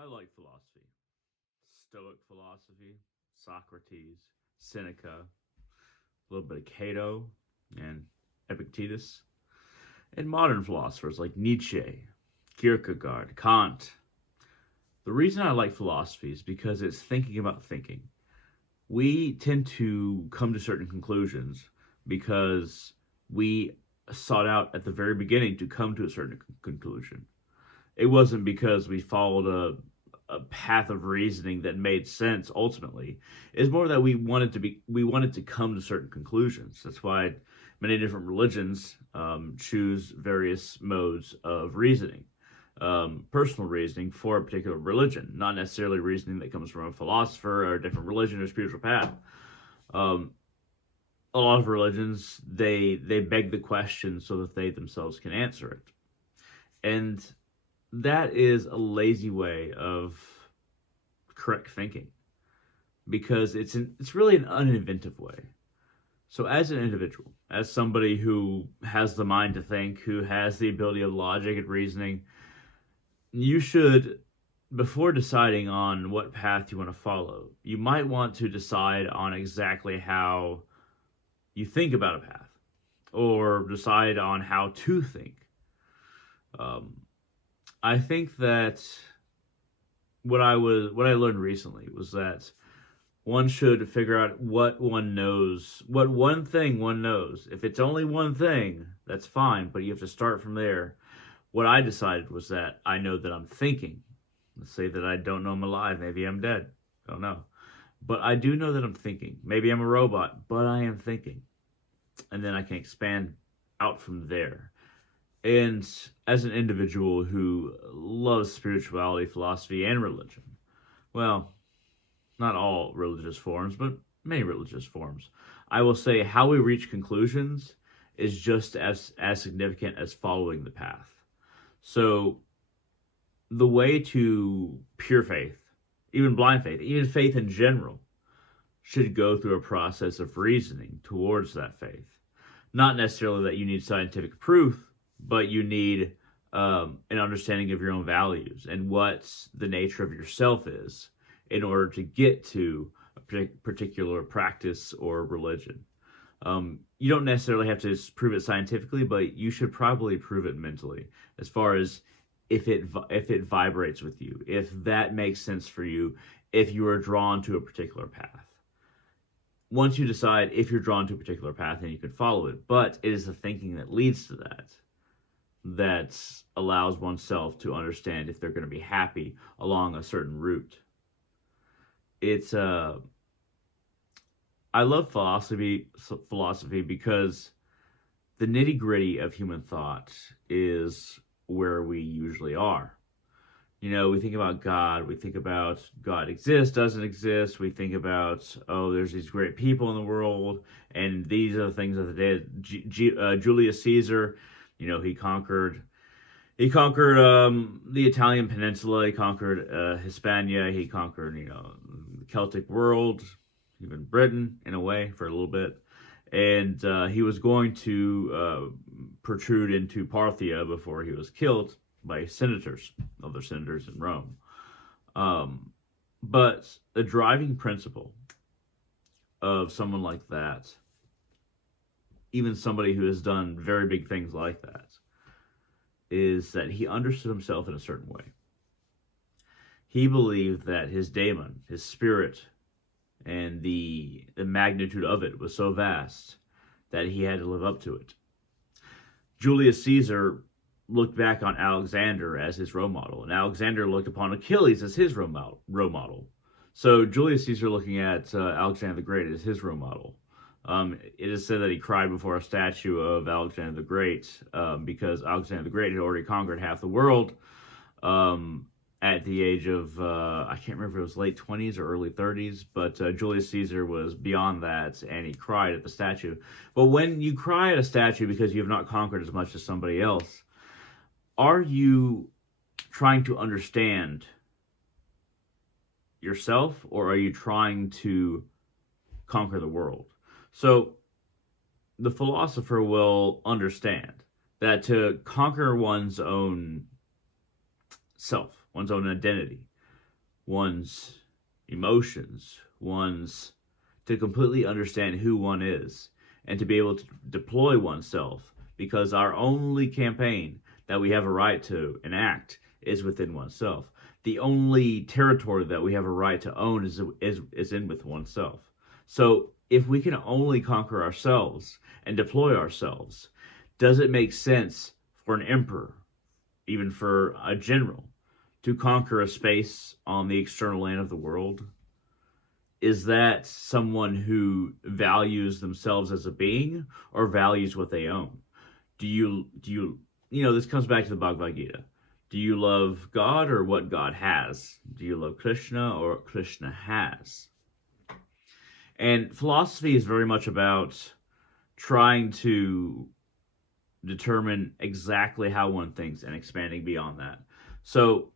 I like philosophy. Stoic philosophy, Socrates, Seneca, a little bit of Cato, and Epictetus, and modern philosophers like Nietzsche, Kierkegaard, Kant. The reason I like philosophy is because it's thinking about thinking. We tend to come to certain conclusions because we sought out at the very beginning to come to a certain conclusion. It wasn't because we followed a path of reasoning that made sense ultimately. It's more that we wanted to come to certain conclusions. That's why many different religions choose various modes of reasoning. Personal reasoning for a particular religion, not necessarily reasoning that comes from a philosopher or a different religion or spiritual path. Um, a lot of religions they beg the question so that they themselves can answer it, and that is a lazy way of correct thinking because it's really an uninventive way. So as an individual, as somebody who has the mind to think, who has the ability of logic and reasoning, you should, before deciding on what path you want to follow, you might want to decide on exactly how you think about a path or decide on how to think. Um, I think that what I learned recently was that one should figure out what one knows, what one thing one knows. If it's only one thing, that's fine, but you have to start from there. What I decided was that I know that I'm thinking. Let's say that I don't know I'm alive. Maybe I'm dead. I don't know. But I do know that I'm thinking. Maybe I'm a robot, but I am thinking. And then I can expand out from there. And as an individual who loves spirituality, philosophy, and religion, well, not all religious forms, but many religious forms, I will say how we reach conclusions is just as significant as following the path. So the way to pure faith, even blind faith, even faith in general, should go through a process of reasoning towards that faith. Not necessarily that you need scientific proof, but you need an understanding of your own values and what the nature of yourself is in order to get to a particular practice or religion. You don't necessarily have to prove it scientifically, but you should probably prove it mentally, as far as if it vibrates with you, if that makes sense for you, if you are drawn to a particular path. Once you decide if you're drawn to a particular path, then you can follow it. But it is the thinking that leads to that allows oneself to understand if they're going to be happy along a certain route. It's I love philosophy because the nitty gritty of human thought is where we usually are. You know, we think about God, we think about God exists, doesn't exist, we think about, oh, there's these great people in the world, and these are the things that they did. Julius Caesar, you know, he conquered the Italian peninsula, he conquered Hispania, he conquered, you know, the Celtic world, even Britain in a way for a little bit. And he was going to protrude into Parthia before he was killed by senators, other senators in Rome. Um, but the driving principle of someone like that, even somebody who has done very big things like that, is that he understood himself in a certain way. He believed that his daemon, his spirit, and the magnitude of it was so vast that he had to live up to it. Julius Caesar looked back on Alexander as his role model, and Alexander looked upon Achilles as his role model. So Julius Caesar looking at Alexander the Great as his role model. It is said that he cried before a statue of Alexander the Great because Alexander the Great had already conquered half the world um, at the age of, I can't remember if it was late 20s or early 30s, but Julius Caesar was beyond that and he cried at the statue. But when you cry at a statue because you have not conquered as much as somebody else, are you trying to understand yourself or are you trying to conquer the world? So the philosopher will understand that to conquer one's own self, one's own identity, one's emotions, to completely understand who one is, and to be able to deploy oneself, because our only campaign that we have a right to enact is within oneself. The only territory that we have a right to own is in with oneself. So if we can only conquer ourselves and deploy ourselves, does it make sense for an emperor, even for a general, to conquer a space on the external land of the world? Is that someone who values themselves as a being, or values what they own? This comes back to the Bhagavad Gita. Do you love God or what God has? Do you love Krishna or what Krishna has? And philosophy is very much about trying to determine exactly how one thinks and expanding beyond that. So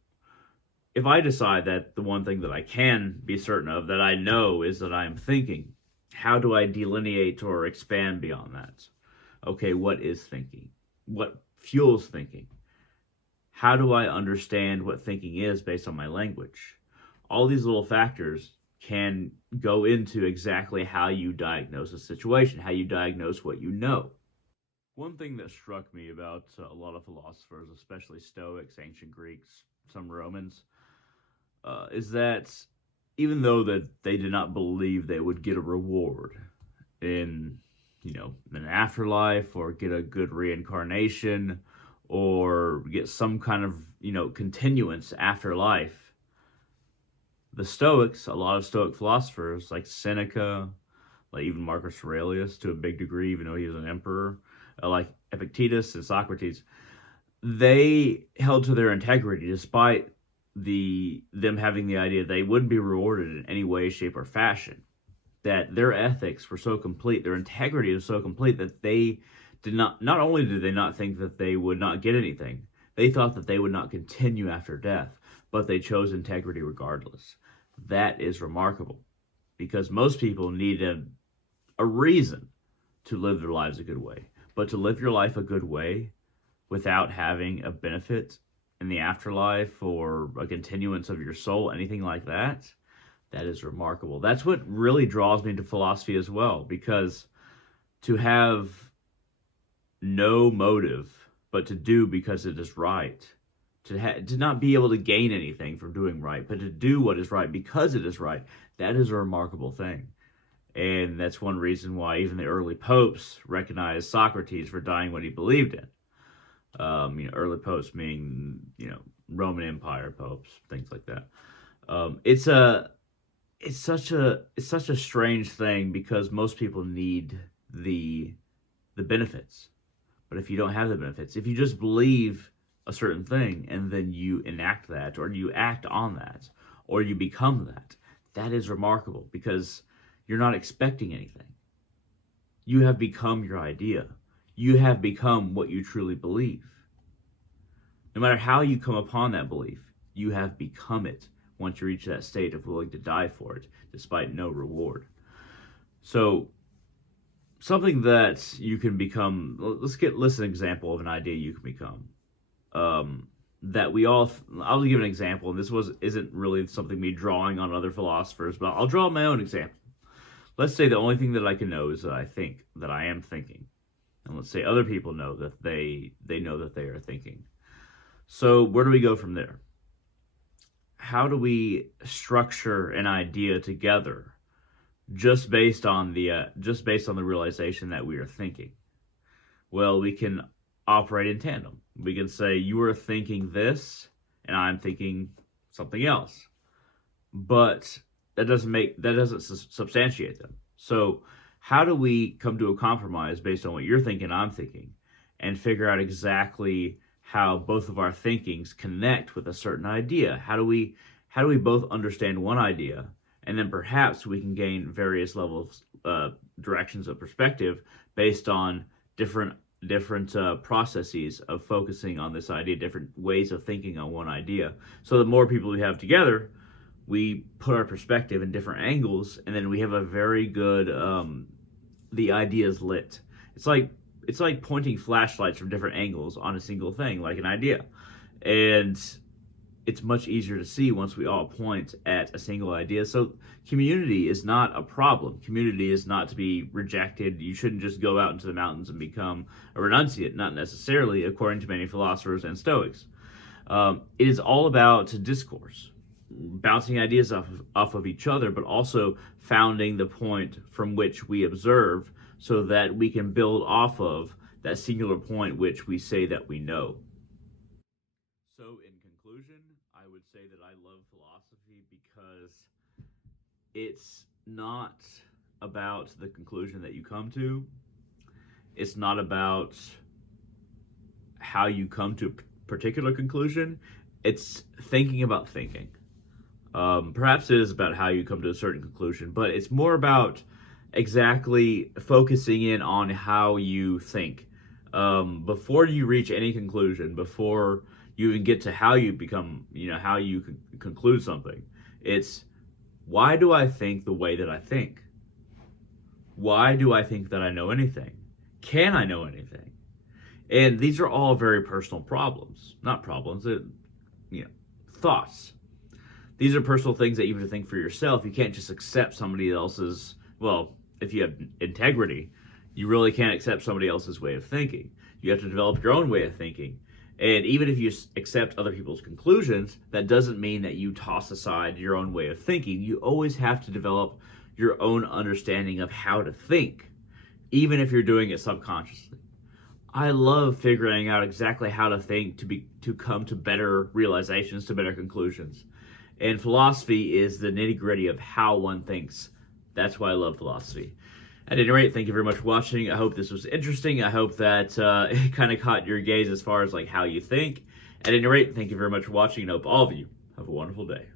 if I decide that the one thing that I can be certain of, that I know, is that I'm thinking, how do I delineate or expand beyond that? Okay, what is thinking? What fuels thinking? How do I understand what thinking is based on my language? All these little factors can go into exactly how you diagnose a situation, how you diagnose what you know. One thing that struck me about a lot of philosophers, especially Stoics, ancient Greeks, some Romans, is that even though that they did not believe they would get a reward in, an afterlife, or get a good reincarnation, or get some kind of, continuance after life, the Stoics, a lot of Stoic philosophers like Seneca, like even Marcus Aurelius to a big degree, even though he was an emperor, like Epictetus and Socrates, they held to their integrity despite them having the idea they wouldn't be rewarded in any way, shape, or fashion. That their ethics were so complete, their integrity was so complete, that they not only did they not think that they would not get anything, they thought that they would not continue after death, but they chose integrity regardless. That is remarkable, because most people need a reason to live their lives a good way. But to live your life a good way without having a benefit in the afterlife, or a continuance of your soul, anything like that, that is remarkable. That's what really draws me to philosophy as well, because to have no motive but to do because it is right, to not be able to gain anything from doing right, but to do what is right because it is right, that is a remarkable thing. And that's one reason why even the early popes recognized Socrates for dying what he believed in. Early popes meaning, Roman Empire popes, things like that. It's such a strange thing, because most people need the benefits. But if you don't have the benefits, if you just believe a certain thing and then you enact that, or you act on that, or you become that, that is remarkable, because you're not expecting anything. You have become your idea. You have become what you truly believe. No matter how you come upon that belief, you have become it once you reach that state of willing to die for it, despite no reward. So, something that you can become, let's an example of an idea you can become. I'll give an example, and this isn't really something me drawing on other philosophers, but I'll draw my own example. Let's say the only thing that I can know is that I think that I am thinking. And let's say other people know that they know that they are thinking. So where do we go from there? How do we structure an idea together just based on the realization that we are thinking? Well, we can operate in tandem. We can say you are thinking this and I'm thinking something else. But that doesn't substantiate them. So how do we come to a compromise based on what you're thinking, I'm thinking, and figure out exactly how both of our thinkings connect with a certain idea? How do we both understand one idea, and then perhaps we can gain various levels, directions of perspective based on different processes of focusing on this idea, different ways of thinking on one idea. So the more people we have together, we put our perspective in different angles, and then we have a very good, the idea is lit. It's like pointing flashlights from different angles on a single thing, like an idea. And it's much easier to see once we all point at a single idea. So community is not a problem. Community is not to be rejected. You shouldn't just go out into the mountains and become a renunciate, not necessarily, according to many philosophers and Stoics. It is all about discourse, bouncing ideas off of each other, but also founding the point from which we observe so that we can build off of that singular point which we say that we know. So, in conclusion, I would say that I love philosophy because it's not about the conclusion that you come to. It's not about how you come to a particular conclusion. It's thinking about thinking. Perhaps it is about how you come to a certain conclusion, but it's more about exactly focusing in on how you think. Before you reach any conclusion, before you even get to how you become, how you conclude something, it's why do I think the way that I think? Why do I think that I know anything? Can I know anything? And these are all very personal problems, not problems, thoughts. These are personal things that you have to think for yourself. You can't just accept somebody else's, well, if you have integrity, you really can't accept somebody else's way of thinking. You have to develop your own way of thinking. And even if you accept other people's conclusions, that doesn't mean that you toss aside your own way of thinking. You always have to develop your own understanding of how to think, even if you're doing it subconsciously. I love figuring out exactly how to think to come to better realizations, to better conclusions. And philosophy is the nitty-gritty of how one thinks. That's why I love philosophy. At any rate, thank you very much for watching. I hope this was interesting. I hope that it kind of caught your gaze as far as like how you think. At any rate, thank you very much for watching, and I hope all of you have a wonderful day.